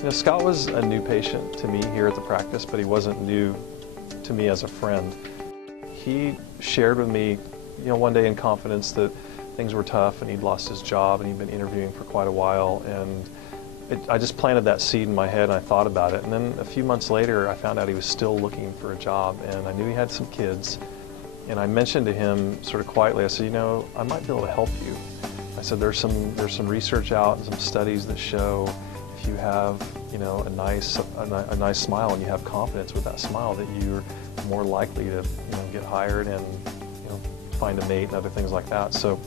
You know, Scott was a new patient to me here at the practice, but he wasn't new to me as a friend. He shared with me, you know, one day in confidence that things were tough and he'd lost his job and he'd been interviewing for quite a while, and I just planted that seed in my head and I thought about it. And then a few months later I found out he was still looking for a job, and I knew he had some kids, and I mentioned to him sort of quietly, I said, you know, I might be able to help you. I said, there's some research out and some studies that show if you have, you know, a nice smile and you have confidence with that smile, that you're more likely to, you know, get hired and, you know, find a mate and other things like that. So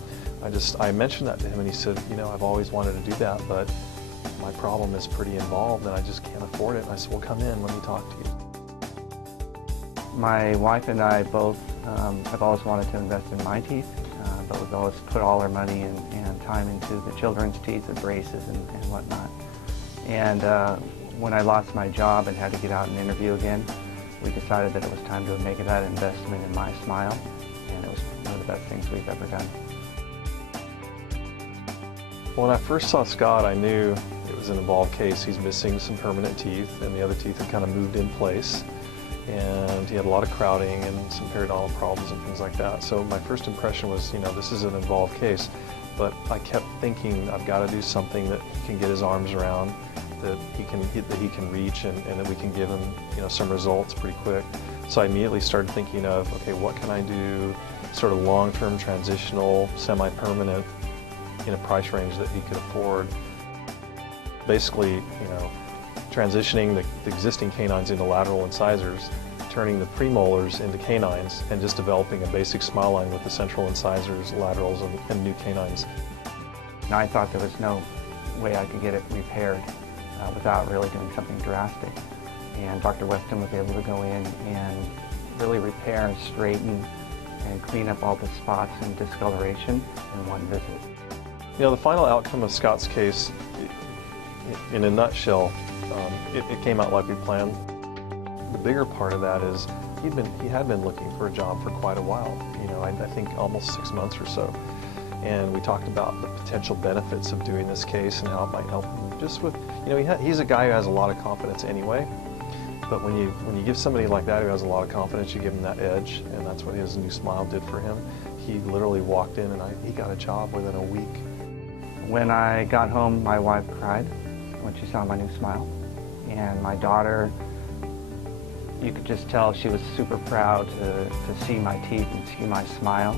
I mentioned that to him, and he said, you know, I've always wanted to do that, but my problem is pretty involved and I just can't afford it. And I said, well, come in, let me talk to you. My wife and I both have always wanted to invest in my teeth, but we've always put all our money and time into the children's teeth, the braces and whatnot. And when I lost my job and had to get out and interview again, we decided that it was time to make that investment in my smile, and it was one of the best things we've ever done. When I first saw Scott, I knew it was an involved case. He's missing some permanent teeth, and the other teeth had kind of moved in place, and he had a lot of crowding and some periodontal problems and things like that. So my first impression was, you know, this is an involved case, but I kept thinking I've got to do something that he can get his arms around, that he can reach, and that we can give him, you know, some results pretty quick. So I immediately started thinking of, okay, what can I do, sort of long-term, transitional, semi-permanent, in a price range that he could afford. Basically, you know, transitioning the existing canines into lateral incisors, turning the premolars into canines, and just developing a basic smile line with the central incisors, laterals, and new canines. And I thought there was no way I could get it repaired without really doing something drastic. And Dr. Weston was able to go in and really repair and straighten and clean up all the spots and discoloration in one visit. You know, the final outcome of Scott's case, in a nutshell, it came out like we planned. The bigger part of that is he had been looking for a job for quite a while, you know, I think almost 6 months or so. And we talked about the potential benefits of doing this case and how it might help him just with, you know, he's a guy who has a lot of confidence anyway, but when you give somebody like that who has a lot of confidence, you give him that edge, and that's what his new smile did for him. He literally walked in and he got a job within a week. When I got home, my wife cried when she saw my new smile. And my daughter, you could just tell she was super proud to see my teeth and see my smile.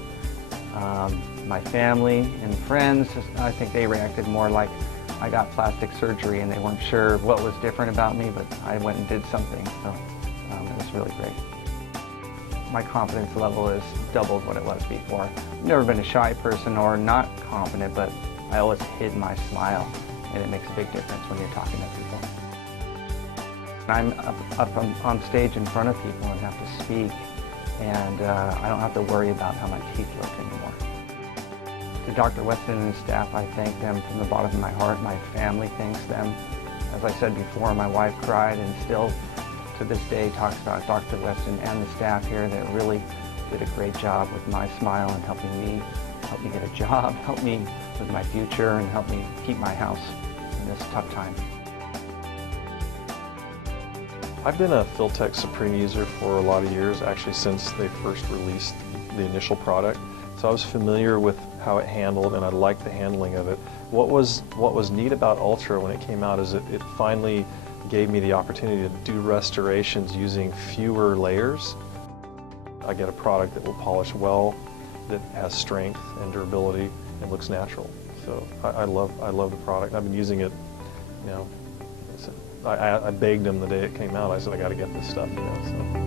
My family and friends, I think they reacted more like I got plastic surgery and they weren't sure what was different about me, but I went and did something, so it was really great. My confidence level is doubled what it was before. I've never been a shy person or not confident, but I always hid my smile, and it makes a big difference when you're talking to people. I'm up on stage in front of people and have to speak, and I don't have to worry about how my teeth look anymore. To Dr. Weston and his staff, I thank them from the bottom of my heart. My family thanks them. As I said before, my wife cried and still to this day talks about Dr. Weston and the staff here that really did a great job with my smile and help me get a job, help me with my future, and help me keep my house in this tough time. I've been a Filtek Supreme user for a lot of years, actually since they first released the initial product. So I was familiar with how it handled, and I liked the handling of it. What was neat about Ultra when it came out is it finally gave me the opportunity to do restorations using fewer layers. I get a product that will polish well, that has strength and durability and looks natural. So I love the product. I've been using it, you know, I begged him the day it came out. I said, I got to get this stuff, you know. So.